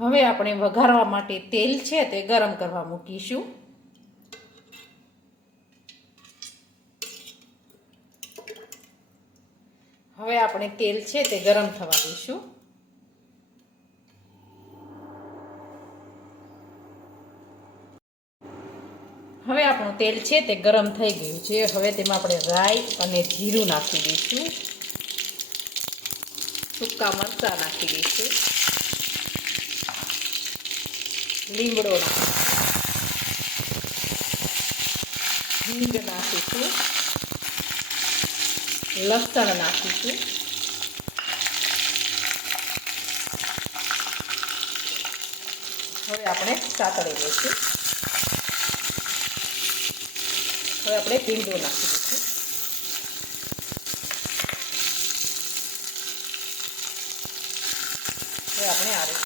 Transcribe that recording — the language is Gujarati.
હવે આપણે વઘારવા માટે તેલ છે તે ગરમ કરવા મૂકીશું. હવે આપણે તેલ છે તે ગરમ થવા દઈશું. હવે આપણું તેલ છે તે ગરમ થઈ ગયું છે. હવે તેમાં આપણે રાઈ અને જીરું નાખી દઈશું. સૂકા મરચાં નાખી દઈશું. લીમડો નાખીશું. હિંગ નાખીશું. લસણ નાખીશું. હવે આપણે સાતળી લઈશું. હવે આપણે ભીંડું નાખી દઈશું.